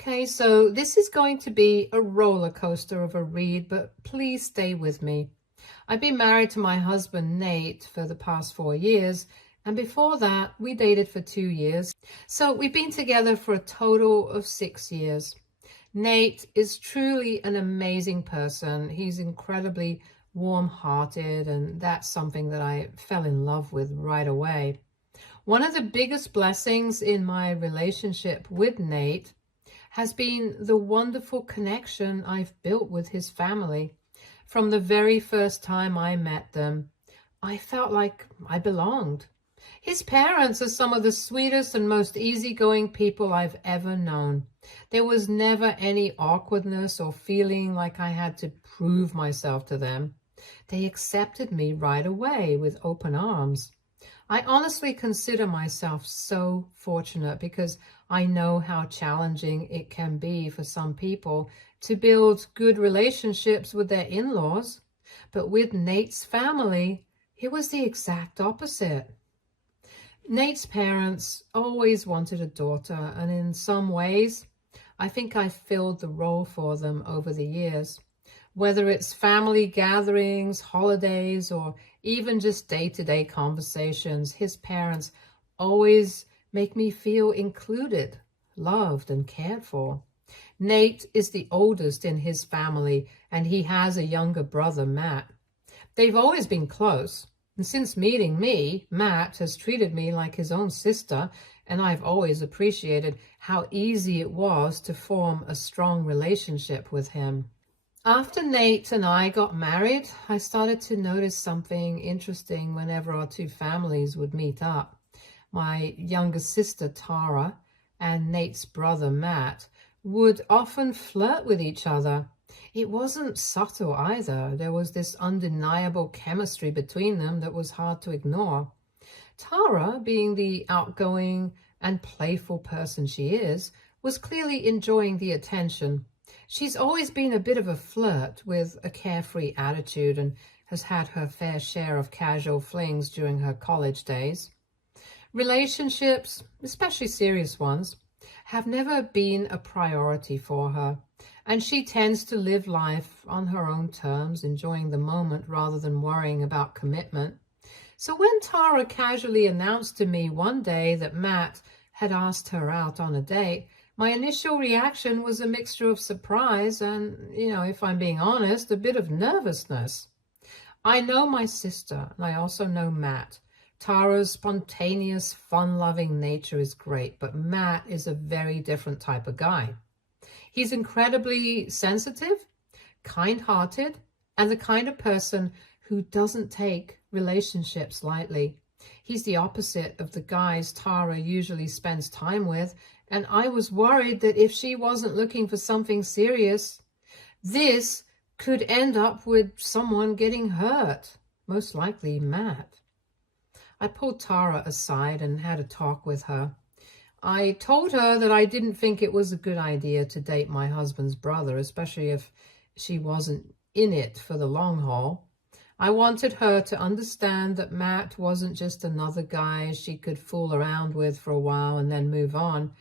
Okay, so this is going to be a roller coaster of a read, but please stay with me. I've been married to my husband, Nate, for the past 4 years, and before that, we dated for 2 years. So we've been together for a total of 6 years. Nate is truly an amazing person. He's incredibly warm-hearted, and that's something that I fell in love with right away. One of the biggest blessings in my relationship with Nate has been the wonderful connection I've built with his family. From the very first time I met them, I felt like I belonged. His parents are some of the sweetest and most easygoing people I've ever known. There was never any awkwardness or feeling like I had to prove myself to them. They accepted me right away with open arms. I honestly consider myself so fortunate because I know how challenging it can be for some people to build good relationships with their in-laws. But with Nate's family, it was the exact opposite. Nate's parents always wanted a daughter, and in some ways, I think I filled the role for them over the years. Whether it's family gatherings, holidays, or even just day-to-day conversations, his parents always make me feel included, loved, and cared for. Nate is the oldest in his family, and he has a younger brother, Matt. They've always been close, and since meeting me, Matt has treated me like his own sister, and I've always appreciated how easy it was to form a strong relationship with him. After Nate and I got married, I started to notice something interesting whenever our two families would meet up. My younger sister, Tara, and Nate's brother, Matt, would often flirt with each other. It wasn't subtle either. There was this undeniable chemistry between them that was hard to ignore. Tara, being the outgoing and playful person she is, was clearly enjoying the attention. She's always been a bit of a flirt with a carefree attitude and has had her fair share of casual flings during her college days. Relationships, especially serious ones, have never been a priority for her, and she tends to live life on her own terms, enjoying the moment rather than worrying about commitment. So when Tara casually announced to me one day that Matt had asked her out on a date, my initial reaction was a mixture of surprise and, if I'm being honest, a bit of nervousness. I know my sister, and I also know Matt. Tara's spontaneous, fun-loving nature is great, but Matt is a very different type of guy. He's incredibly sensitive, kind-hearted, and the kind of person who doesn't take relationships lightly. He's the opposite of the guys Tara usually spends time with, and I was worried that if she wasn't looking for something serious, this could end up with someone getting hurt, most likely Matt. I pulled Tara aside and had a talk with her. I told her that I didn't think it was a good idea to date my husband's brother, especially if she wasn't in it for the long haul. I wanted her to understand that Matt wasn't just another guy she could fool around with for a while and then move on.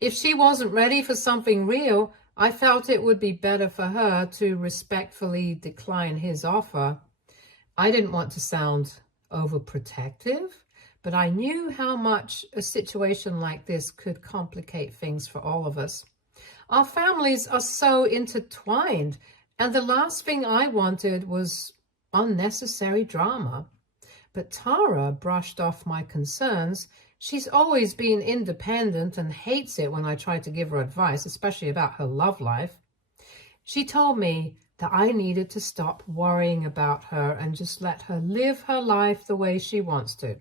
If she wasn't ready for something real, I felt it would be better for her to respectfully decline his offer. I didn't want to sound overprotective, but I knew how much a situation like this could complicate things for all of us. Our families are so intertwined, and the last thing I wanted was unnecessary drama. But Tara brushed off my concerns. She's always been independent and hates it when I try to give her advice, especially about her love life. She told me that I needed to stop worrying about her and just let her live her life the way she wants to.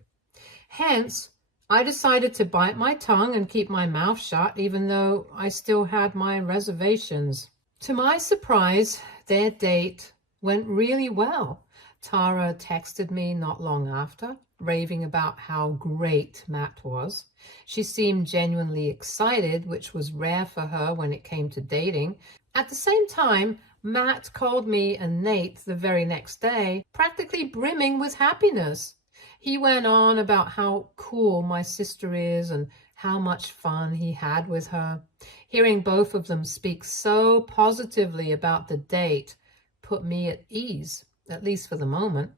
Hence, I decided to bite my tongue and keep my mouth shut, even though I still had my reservations. To my surprise, their date went really well. Tara texted me not long after, raving about how great Matt was. She seemed genuinely excited, which was rare for her when it came to dating. At the same time, Matt called me and Nate the very next day, practically brimming with happiness. He went on about how cool my sister is and how much fun he had with her. Hearing both of them speak so positively about the date put me at ease, at least for the moment.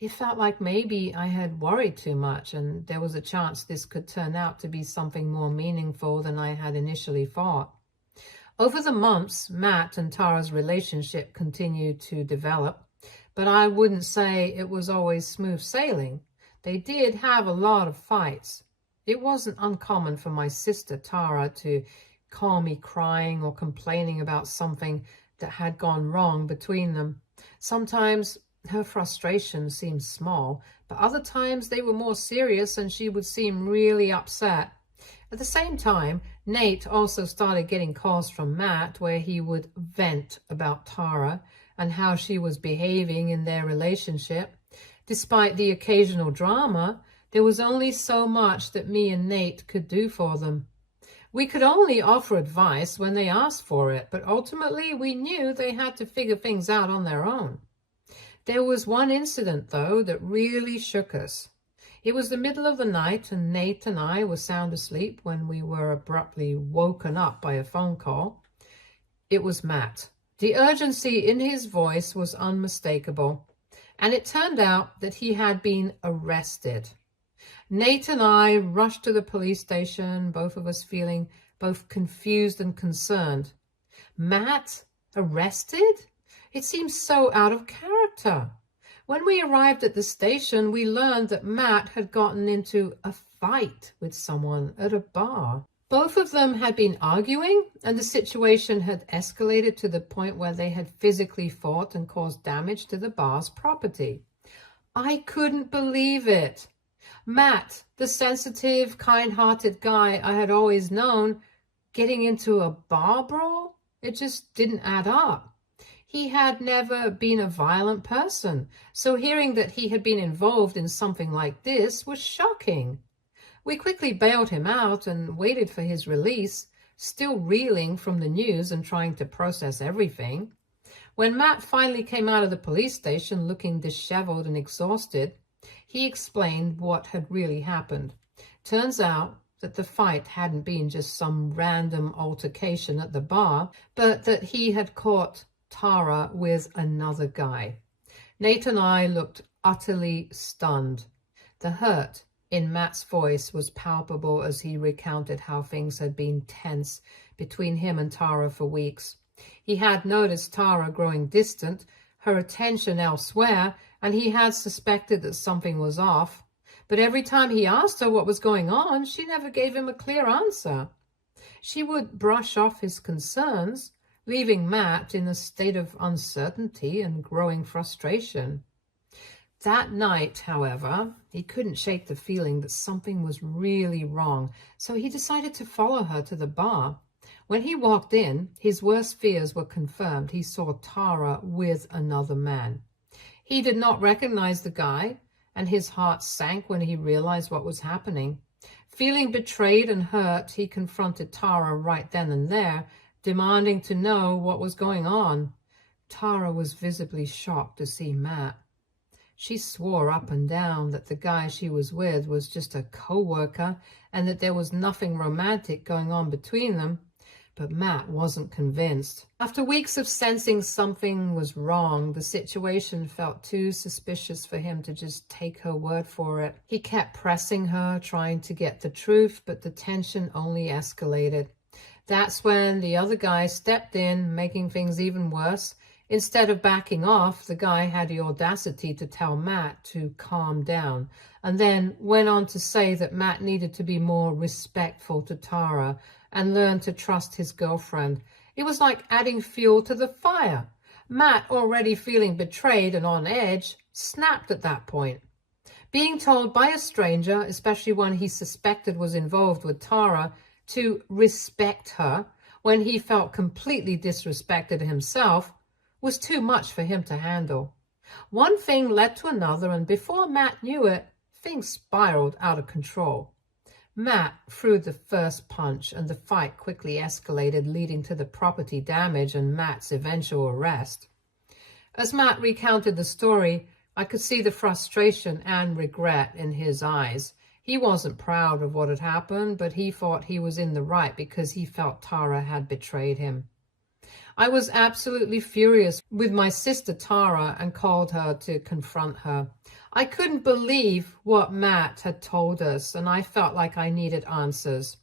It felt like maybe I had worried too much and there was a chance this could turn out to be something more meaningful than I had initially thought. Over the months, Matt and Tara's relationship continued to develop, but I wouldn't say it was always smooth sailing. They did have a lot of fights. It wasn't uncommon for my sister Tara to call me crying or complaining about something that had gone wrong between them. Sometimes her frustrations seemed small, but other times they were more serious and she would seem really upset. At the same time, Nate also started getting calls from Matt where he would vent about Tara and how she was behaving in their relationship. Despite the occasional drama, there was only so much that me and Nate could do for them. We could only offer advice when they asked for it, but ultimately we knew they had to figure things out on their own. There was one incident, though, that really shook us. It was the middle of the night, and Nate and I were sound asleep when we were abruptly woken up by a phone call. It was Matt. The urgency in his voice was unmistakable, and it turned out that he had been arrested. Nate and I rushed to the police station, both of us feeling both confused and concerned. Matt arrested? It seems so out of character. When we arrived at the station, we learned that Matt had gotten into a fight with someone at a bar. Both of them had been arguing, and the situation had escalated to the point where they had physically fought and caused damage to the bar's property. I couldn't believe it. Matt, the sensitive, kind-hearted guy I had always known, getting into a bar brawl? It just didn't add up. He had never been a violent person, so hearing that he had been involved in something like this was shocking. We quickly bailed him out and waited for his release, still reeling from the news and trying to process everything. When Matt finally came out of the police station looking disheveled and exhausted, he explained what had really happened. Turns out that the fight hadn't been just some random altercation at the bar, but that he had caught Tara with another guy. Nate and I looked utterly stunned. The hurt in Matt's voice was palpable as he recounted how things had been tense between him and Tara for weeks. He had noticed Tara growing distant, her attention elsewhere, and he had suspected that something was off. But every time he asked her what was going on, she never gave him a clear answer. She would brush off his concerns, leaving Matt in a state of uncertainty and growing frustration. That night, however, he couldn't shake the feeling that something was really wrong, so he decided to follow her to the bar. When he walked in, his worst fears were confirmed. He saw Tara with another man. He did not recognize the guy, and his heart sank when he realized what was happening. Feeling betrayed and hurt, he confronted Tara right then and there, demanding to know what was going on. Tara was visibly shocked to see Matt. She swore up and down that the guy she was with was just a co-worker and that there was nothing romantic going on between them, but Matt wasn't convinced. After weeks of sensing something was wrong, the situation felt too suspicious for him to just take her word for it. He kept pressing her, trying to get the truth, but the tension only escalated. That's when the other guy stepped in, making things even worse. Instead of backing off, the guy had the audacity to tell Matt to calm down, and then went on to say that Matt needed to be more respectful to Tara and learn to trust his girlfriend. It was like adding fuel to the fire. Matt, already feeling betrayed and on edge, snapped at that point. Being told by a stranger, especially one he suspected was involved with Tara, to respect her when he felt completely disrespected himself was too much for him to handle. One thing led to another, and before Matt knew it, things spiraled out of control. Matt threw the first punch, and the fight quickly escalated, leading to the property damage and Matt's eventual arrest. As Matt recounted the story, I could see the frustration and regret in his eyes. He wasn't proud of what had happened, but he thought he was in the right because he felt Tara had betrayed him. I was absolutely furious with my sister Tara and called her to confront her. I couldn't believe what Matt had told us, and I felt like I needed answers.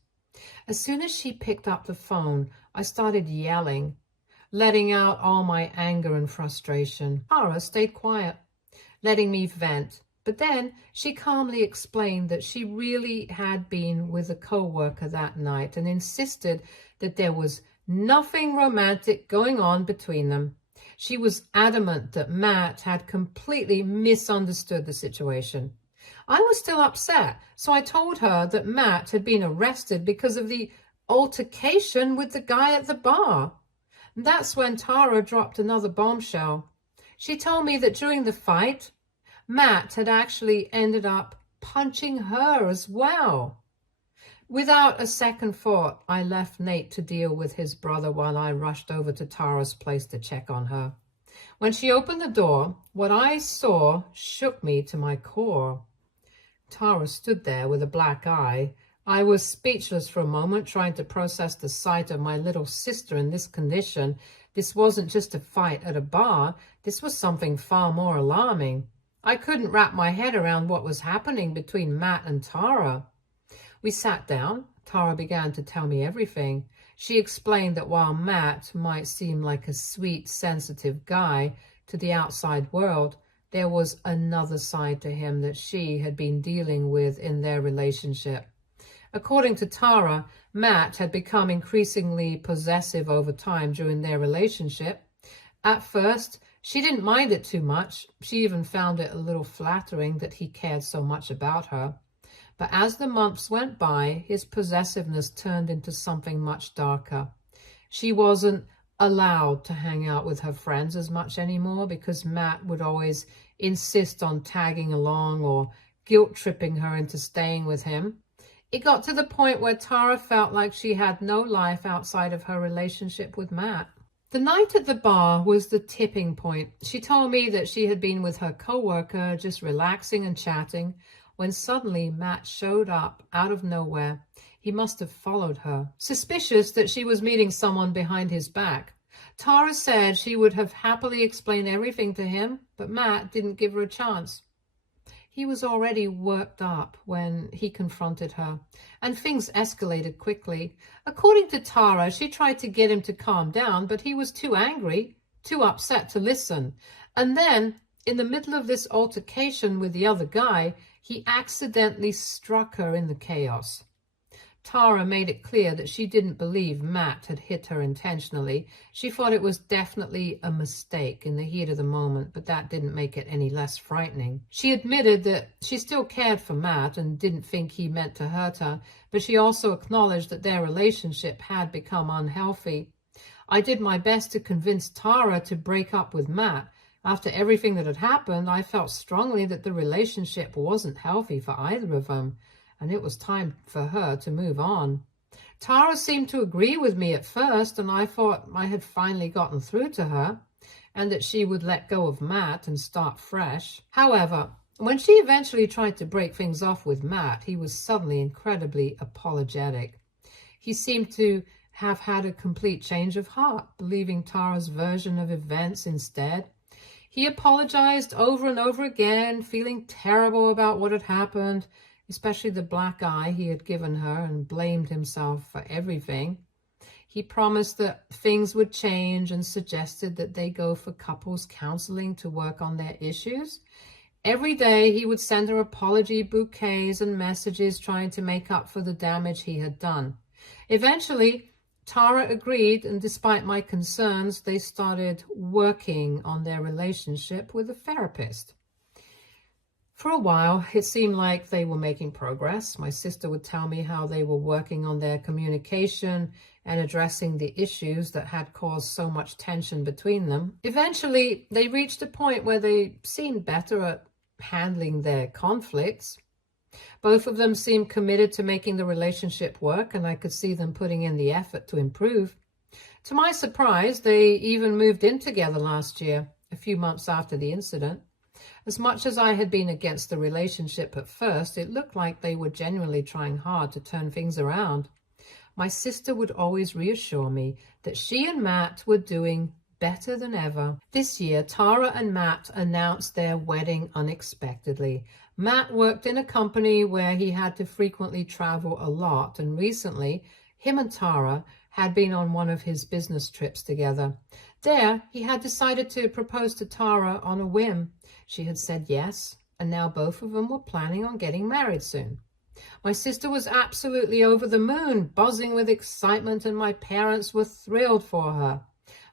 As soon as she picked up the phone, I started yelling, letting out all my anger and frustration. Tara stayed quiet, letting me vent. But then she calmly explained that she really had been with a co-worker that night and insisted that there was nothing romantic going on between them. She was adamant that Matt had completely misunderstood the situation. I was still upset, so I told her that Matt had been arrested because of the altercation with the guy at the bar. That's when Tara dropped another bombshell. She told me that during the fight, Matt had actually ended up punching her as well. Without a second thought, I left Nate to deal with his brother while I rushed over to Tara's place to check on her. When she opened the door, what I saw shook me to my core. Tara stood there with a black eye. I was speechless for a moment, trying to process the sight of my little sister in this condition. This wasn't just a fight at a bar. This was something far more alarming. I couldn't wrap my head around what was happening between Matt and Tara. We sat down. Tara began to tell me everything. She explained that while Matt might seem like a sweet, sensitive guy to the outside world, there was another side to him that she had been dealing with in their relationship. According to Tara, Matt had become increasingly possessive over time during their relationship. At first, she didn't mind it too much. She even found it a little flattering that he cared so much about her. But as the months went by, his possessiveness turned into something much darker. She wasn't allowed to hang out with her friends as much anymore because Matt would always insist on tagging along or guilt-tripping her into staying with him. It got to the point where Tara felt like she had no life outside of her relationship with Matt. The night at the bar was the tipping point. She told me that she had been with her co-worker, just relaxing and chatting, when suddenly Matt showed up out of nowhere. He must have followed her, suspicious that she was meeting someone behind his back. Tara said she would have happily explained everything to him, but Matt didn't give her a chance. He was already worked up when he confronted her, and things escalated quickly. According to Tara, she tried to get him to calm down, but he was too angry, too upset to listen. And then, in the middle of this altercation with the other guy, he accidentally struck her in the chaos. Tara made it clear that she didn't believe Matt had hit her intentionally. She thought it was definitely a mistake in the heat of the moment, but that didn't make it any less frightening. She admitted that she still cared for Matt and didn't think he meant to hurt her, but she also acknowledged that their relationship had become unhealthy. I did my best to convince Tara to break up with Matt. After everything that had happened, I felt strongly that the relationship wasn't healthy for either of them, and it was time for her to move on. Tara seemed to agree with me at first, and I thought I had finally gotten through to her, and that she would let go of Matt and start fresh. However, when she eventually tried to break things off with Matt, he was suddenly incredibly apologetic. He seemed to have had a complete change of heart, believing Tara's version of events instead. He apologized over and over again, feeling terrible about what had happened, especially the black eye he had given her, and blamed himself for everything. He promised that things would change and suggested that they go for couples counseling to work on their issues. Every day he would send her apology bouquets and messages trying to make up for the damage he had done. Eventually, Tara agreed, and despite my concerns, they started working on their relationship with a therapist. For a while, it seemed like they were making progress. My sister would tell me how they were working on their communication and addressing the issues that had caused so much tension between them. Eventually, they reached a point where they seemed better at handling their conflicts. Both of them seemed committed to making the relationship work, and I could see them putting in the effort to improve. To my surprise, they even moved in together last year, a few months after the incident. As much as I had been against the relationship at first, it looked like they were genuinely trying hard to turn things around. My sister would always reassure me that she and Matt were doing better than ever. This year, Tara and Matt announced their wedding unexpectedly. Matt worked in a company where he had to frequently travel a lot, and recently, him and Tara had been on one of his business trips together. There, he had decided to propose to Tara on a whim. She had said yes, and now both of them were planning on getting married soon. My sister was absolutely over the moon, buzzing with excitement, and my parents were thrilled for her.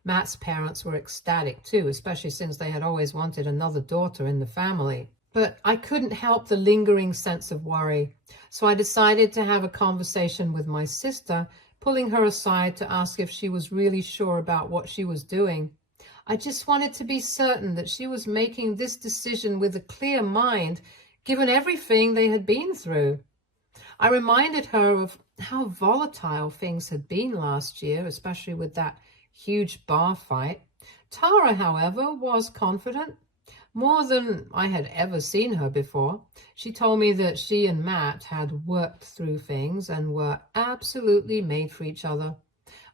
Matt's parents were ecstatic too, especially since they had always wanted another daughter in the family. But I couldn't help the lingering sense of worry, so I decided to have a conversation with my sister, pulling her aside to ask if she was really sure about what she was doing. I just wanted to be certain that she was making this decision with a clear mind, given everything they had been through. I reminded her of how volatile things had been last year, especially with that huge bar fight. Tara, however, was confident, more than I had ever seen her before. She told me that she and Matt had worked through things and were absolutely made for each other.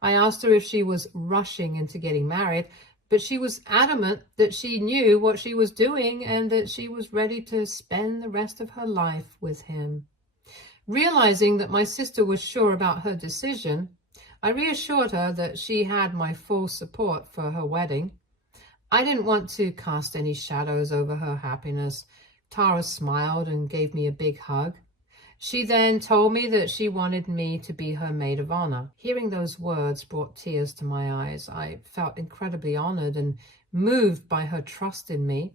I asked her if she was rushing into getting married, but she was adamant that she knew what she was doing and that she was ready to spend the rest of her life with him. Realizing that my sister was sure about her decision, I reassured her that she had my full support for her wedding. I didn't want to cast any shadows over her happiness. Tara smiled and gave me a big hug. She then told me that she wanted me to be her maid of honor. Hearing those words brought tears to my eyes. I felt incredibly honored and moved by her trust in me.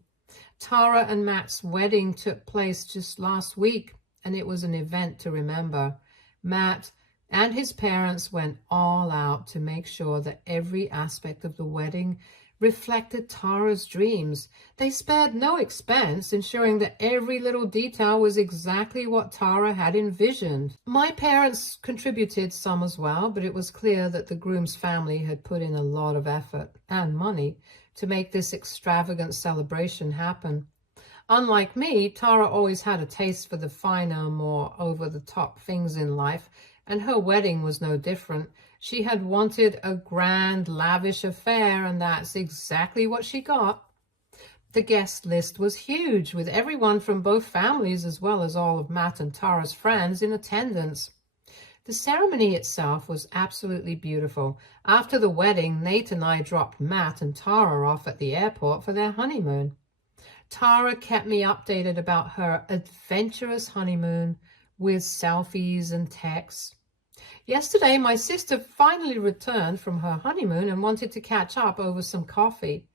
Tara and Matt's wedding took place just last week, and it was an event to remember. Matt and his parents went all out to make sure that every aspect of the wedding reflected Tara's dreams. They spared no expense, ensuring that every little detail was exactly what Tara had envisioned. My parents contributed some as well, but it was clear that the groom's family had put in a lot of effort and money to make this extravagant celebration happen. Unlike me, Tara always had a taste for the finer, more over-the-top things in life, and her wedding was no different. She had wanted a grand, lavish affair, and that's exactly what she got. The guest list was huge, with everyone from both families as well as all of Matt and Tara's friends in attendance. The ceremony itself was absolutely beautiful. After the wedding, Nate and I dropped Matt and Tara off at the airport for their honeymoon. Tara kept me updated about her adventurous honeymoon with selfies and texts. Yesterday, my sister finally returned from her honeymoon and wanted to catch up over some coffee.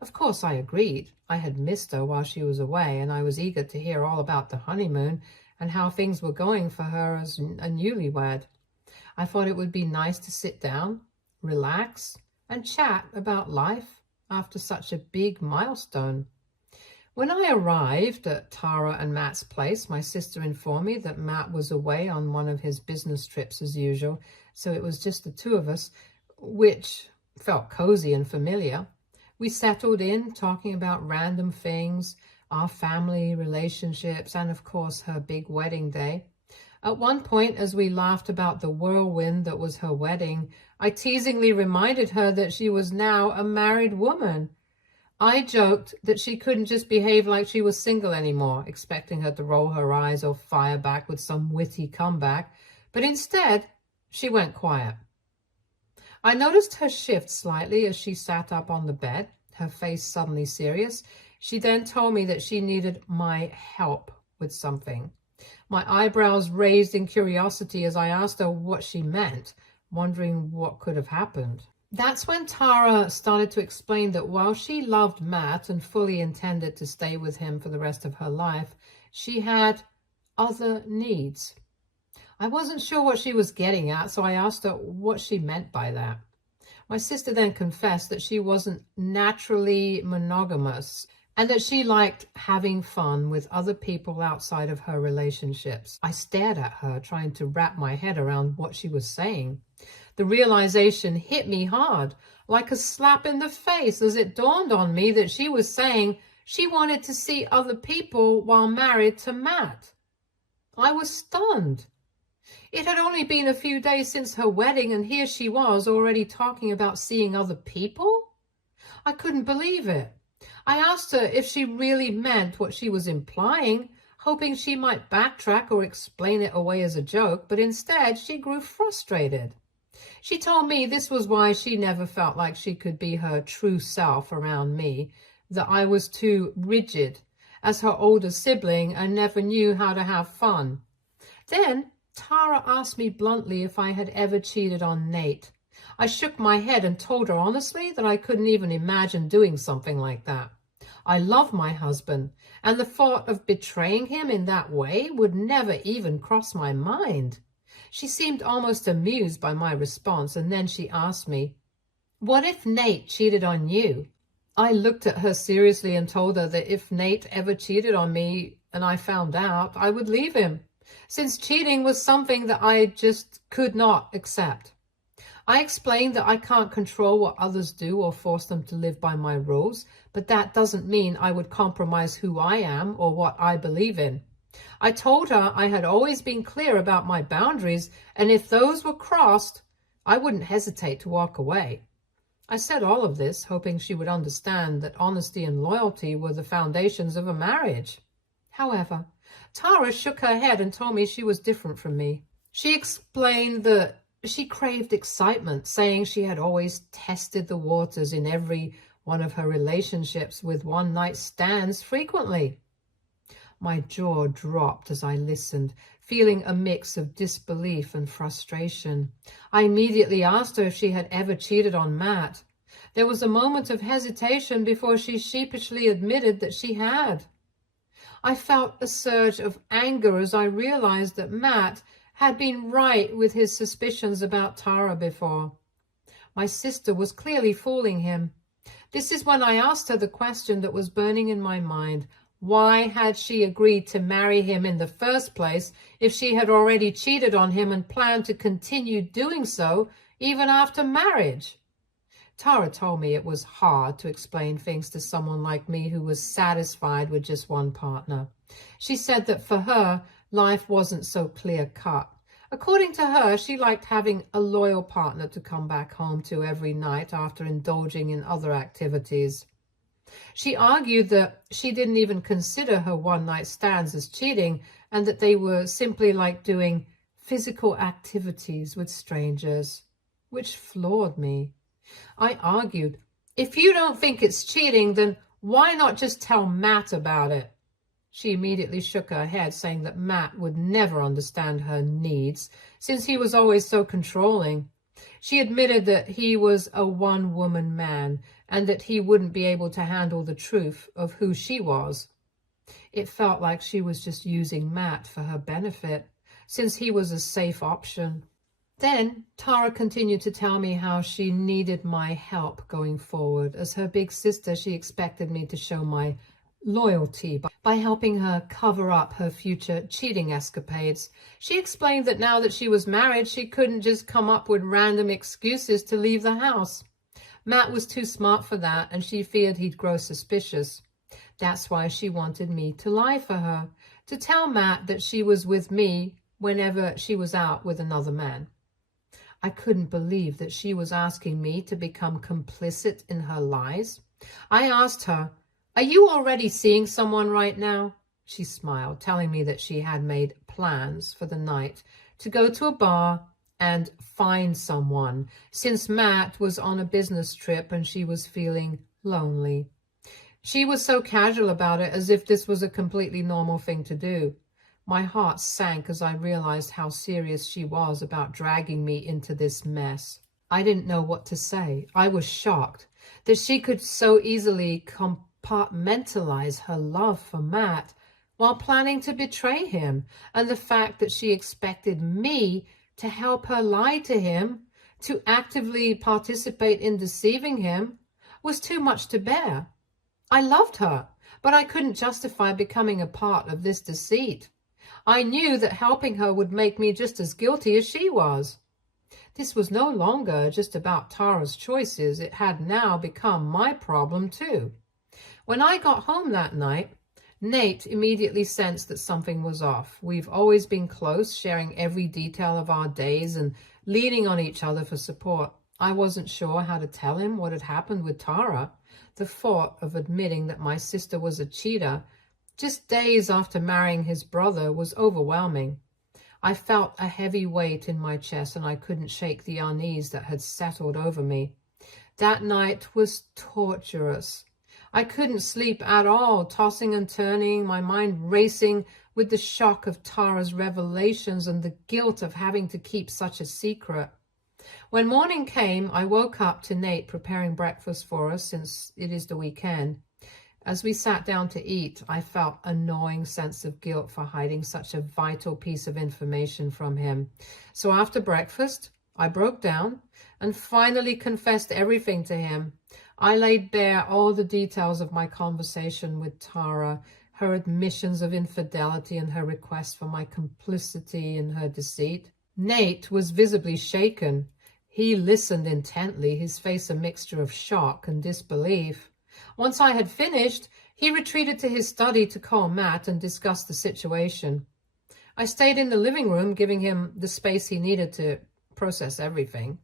Of course, I agreed. I had missed her while she was away, and I was eager to hear all about the honeymoon and how things were going for her as a newlywed. I thought it would be nice to sit down, relax, and chat about life after such a big milestone. When I arrived at Tara and Matt's place, my sister informed me that Matt was away on one of his business trips as usual, so it was just the two of us, which felt cozy and familiar. We settled in, talking about random things, our family, relationships, and of course her big wedding day. At one point, as we laughed about the whirlwind that was her wedding, I teasingly reminded her that she was now a married woman. I joked that she couldn't just behave like she was single anymore, expecting her to roll her eyes or fire back with some witty comeback, but instead, she went quiet. I noticed her shift slightly as she sat up on the bed, her face suddenly serious. She then told me that she needed my help with something. My eyebrows raised in curiosity as I asked her what she meant, wondering what could have happened. That's when Tara started to explain that while she loved Matt and fully intended to stay with him for the rest of her life, she had other needs. I wasn't sure what she was getting at, so I asked her what she meant by that. My sister then confessed that she wasn't naturally monogamous and that she liked having fun with other people outside of her relationships. I stared at her, trying to wrap my head around what she was saying. The realization hit me hard, like a slap in the face, as it dawned on me that she was saying She wanted to see other people while married to Matt. I was stunned. It had only been a few days since her wedding, and here she was already talking about seeing other people? I couldn't believe it. I asked her if she really meant what she was implying, hoping she might backtrack or explain it away as a joke, but instead she grew frustrated. She told me this was why she never felt like she could be her true self around me, that I was too rigid as her older sibling and never knew how to have fun. Then Tara asked me bluntly if I had ever cheated on Nate. I shook my head and told her honestly that I couldn't even imagine doing something like that. I love my husband, and the thought of betraying him in that way would never even cross my mind. She seemed almost amused by my response, and then she asked me, "What if Nate cheated on you?" I looked at her seriously and told her that if Nate ever cheated on me and I found out, I would leave him, since cheating was something that I just could not accept. I explained that I can't control what others do or force them to live by my rules, but that doesn't mean I would compromise who I am or what I believe in. I told her I had always been clear about my boundaries, and if those were crossed, I wouldn't hesitate to walk away. I said all of this, hoping she would understand that honesty and loyalty were the foundations of a marriage. However, Tara shook her head and told me she was different from me. She explained that she craved excitement, saying she had always tested the waters in every one of her relationships with one-night stands frequently. My jaw dropped as I listened, feeling a mix of disbelief and frustration. I immediately asked her if she had ever cheated on Matt. There was a moment of hesitation before she sheepishly admitted that she had. I felt a surge of anger as I realized that Matt had been right with his suspicions about Tara before. My sister was clearly fooling him. This is when I asked her the question that was burning in my mind. Why had she agreed to marry him in the first place if she had already cheated on him and planned to continue doing so even after marriage? Tara told me it was hard to explain things to someone like me who was satisfied with just one partner. She said that for her, life wasn't so clear-cut. According to her, she liked having a loyal partner to come back home to every night after indulging in other activities. She argued that she didn't even consider her one-night stands as cheating and that they were simply like doing physical activities with strangers, which floored me. I argued, if you don't think it's cheating, then why not just tell Matt about it? She immediately shook her head, saying that Matt would never understand her needs, since he was always so controlling. She admitted that he was a one-woman man and that he wouldn't be able to handle the truth of who she was. It felt like she was just using Matt for her benefit, since he was a safe option. Then Tara continued to tell me how she needed my help going forward. As her big sister, she expected me to show my loyalty by helping her cover up her future cheating escapades. She explained that now that she was married, she couldn't just come up with random excuses to leave the house. Matt was too smart for that, and she feared he'd grow suspicious. That's why she wanted me to lie for her, to tell Matt that she was with me whenever she was out with another man. I couldn't believe that she was asking me to become complicit in her lies. I asked her, "Are you already seeing someone right now?" She smiled, telling me that she had made plans for the night to go to a bar and find someone, since Matt was on a business trip and she was feeling lonely. She was so casual about it, as if this was a completely normal thing to do. My heart sank as I realized how serious she was about dragging me into this mess. I didn't know what to say. I was shocked that she could so easily compartmentalize her love for Matt while planning to betray him, and the fact that she expected me to help her lie to him, to actively participate in deceiving him, was too much to bear. I loved her, but I couldn't justify becoming a part of this deceit. I knew that helping her would make me just as guilty as she was. This was no longer just about Tara's choices. It had now become my problem too. When I got home that night, Nate immediately sensed that something was off. We've always been close, sharing every detail of our days and leaning on each other for support. I wasn't sure how to tell him what had happened with Tara. The thought of admitting that my sister was a cheater just days after marrying his brother was overwhelming. I felt a heavy weight in my chest and I couldn't shake the unease that had settled over me. That night was torturous. I couldn't sleep at all, tossing and turning, my mind racing with the shock of Tara's revelations and the guilt of having to keep such a secret. When morning came, I woke up to Nate preparing breakfast for us since it is the weekend. As we sat down to eat, I felt a gnawing sense of guilt for hiding such a vital piece of information from him. So after breakfast, I broke down and finally confessed everything to him. I laid bare all the details of my conversation with Tara, her admissions of infidelity and her request for my complicity in her deceit. Nate was visibly shaken. He listened intently, his face a mixture of shock and disbelief. Once I had finished, he retreated to his study to call Matt and discuss the situation. I stayed in the living room, giving him the space he needed to process everything.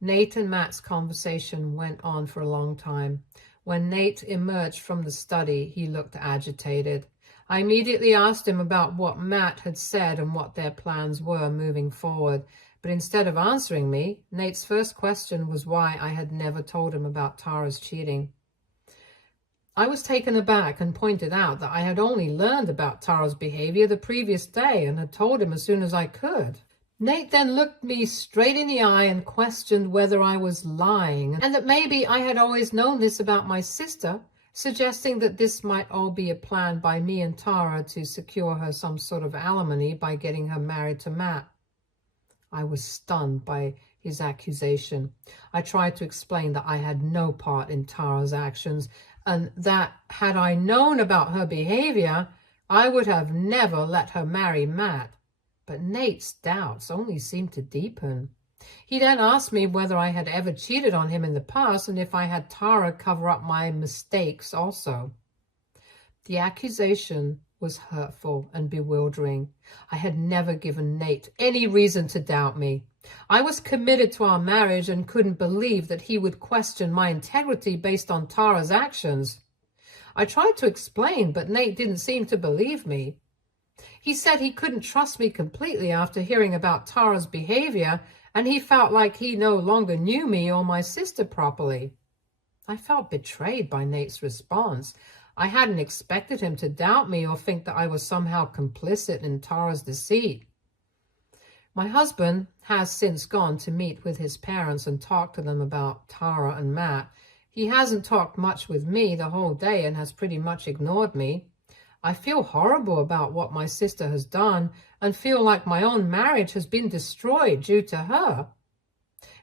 Nate and Matt's conversation went on for a long time. When Nate emerged from the study, he looked agitated. I immediately asked him about what Matt had said and what their plans were moving forward. But instead of answering me, Nate's first question was why I had never told him about Tara's cheating. I was taken aback and pointed out that I had only learned about Tara's behavior the previous day and had told him as soon as I could. Nate then looked me straight in the eye and questioned whether I was lying and that maybe I had always known this about my sister, suggesting that this might all be a plan by me and Tara to secure her some sort of alimony by getting her married to Matt. I was stunned by his accusation. I tried to explain that I had no part in Tara's actions and that had I known about her behavior, I would have never let her marry Matt. But Nate's doubts only seemed to deepen. He then asked me whether I had ever cheated on him in the past and if I had Tara cover up my mistakes also. The accusation was hurtful and bewildering. I had never given Nate any reason to doubt me. I was committed to our marriage and couldn't believe that he would question my integrity based on Tara's actions. I tried to explain, but Nate didn't seem to believe me. He said he couldn't trust me completely after hearing about Tara's behavior, and he felt like he no longer knew me or my sister properly. I felt betrayed by Nate's response. I hadn't expected him to doubt me or think that I was somehow complicit in Tara's deceit. My husband has since gone to meet with his parents and talk to them about Tara and Matt. He hasn't talked much with me the whole day and has pretty much ignored me. I feel horrible about what my sister has done and feel like my own marriage has been destroyed due to her.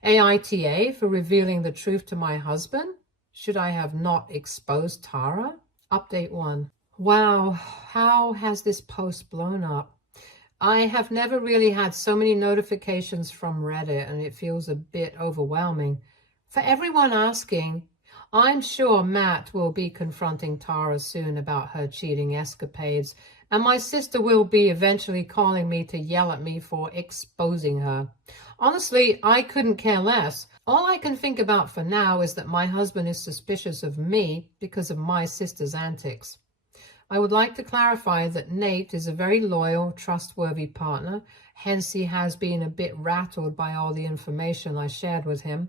AITA for revealing the truth to my husband? Should I have not exposed Tara? Update 1. Wow, how has this post blown up? I have never really had so many notifications from Reddit and it feels a bit overwhelming. For everyone asking, I'm sure Matt will be confronting Tara soon about her cheating escapades, and my sister will be eventually calling me to yell at me for exposing her. Honestly, I couldn't care less. All I can think about for now is that my husband is suspicious of me because of my sister's antics. I would like to clarify that Nate is a very loyal, trustworthy partner, hence he has been a bit rattled by all the information I shared with him.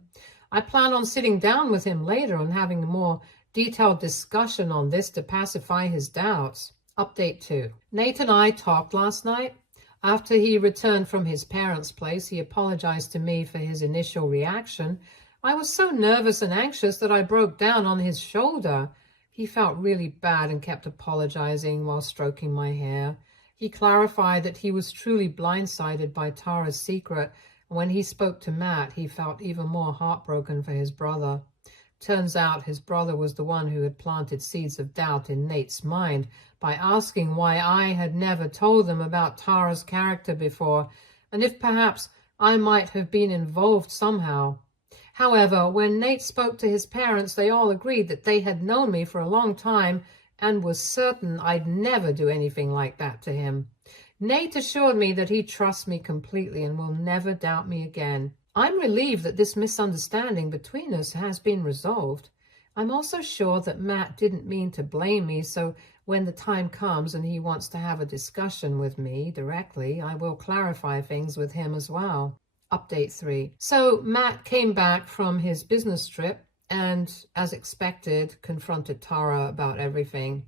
I plan on sitting down with him later and having a more detailed discussion on this to pacify his doubts. Update 2. Nate and I talked last night. After he returned from his parents' place, he apologized to me for his initial reaction. I was so nervous and anxious that I broke down on his shoulder. He felt really bad and kept apologizing while stroking my hair. He clarified that he was truly blindsided by Tara's secret. When he spoke to Matt, he felt even more heartbroken for his brother. Turns out his brother was the one who had planted seeds of doubt in Nate's mind by asking why I had never told them about Tara's character before, and if perhaps I might have been involved somehow. However, when Nate spoke to his parents, they all agreed that they had known me for a long time and was certain I'd never do anything like that to him. Nate assured me that he trusts me completely and will never doubt me again. I'm relieved that this misunderstanding between us has been resolved. I'm also sure that Matt didn't mean to blame me, so when the time comes and he wants to have a discussion with me directly, I will clarify things with him as well. Update 3. So Matt came back from his business trip and, as expected, confronted Tara about everything.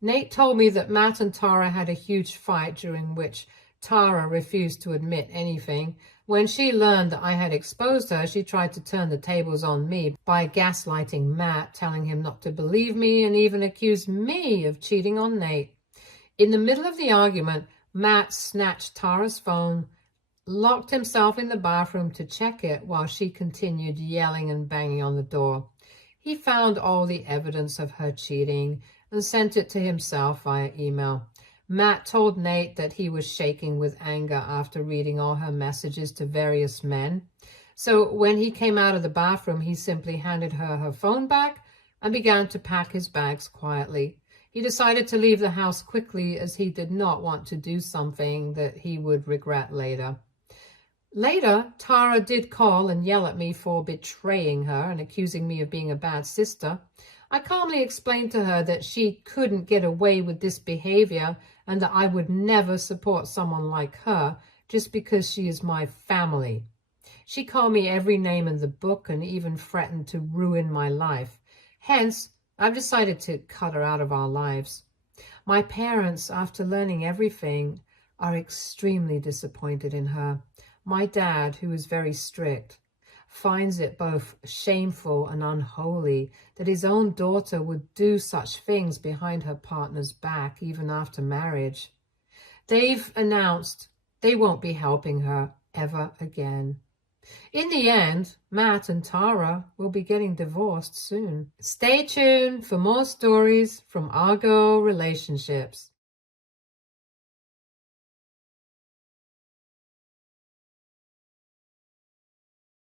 Nate told me that Matt and Tara had a huge fight during which Tara refused to admit anything. When she learned that I had exposed her, she tried to turn the tables on me by gaslighting Matt, telling him not to believe me and even accused me of cheating on Nate. In the middle of the argument, Matt snatched Tara's phone, locked himself in the bathroom to check it while she continued yelling and banging on the door. He found all the evidence of her cheating and sent it to himself via email. Matt told Nate that he was shaking with anger after reading all her messages to various men. So when he came out of the bathroom, he simply handed her her phone back and began to pack his bags quietly. He decided to leave the house quickly as he did not want to do something that he would regret later. Later, Tara did call and yell at me for betraying her and accusing me of being a bad sister. I calmly explained to her that she couldn't get away with this behavior and that I would never support someone like her just because she is my family. She called me every name in the book and even threatened to ruin my life. Hence, I've decided to cut her out of our lives. My parents, after learning everything, are extremely disappointed in her. My dad, who is very strict, finds it both shameful and unholy that his own daughter would do such things behind her partner's back even after marriage. They've announced they won't be helping her ever again. In the end, Matt and Tara will be getting divorced soon. Stay tuned for more stories from Argo Relationships.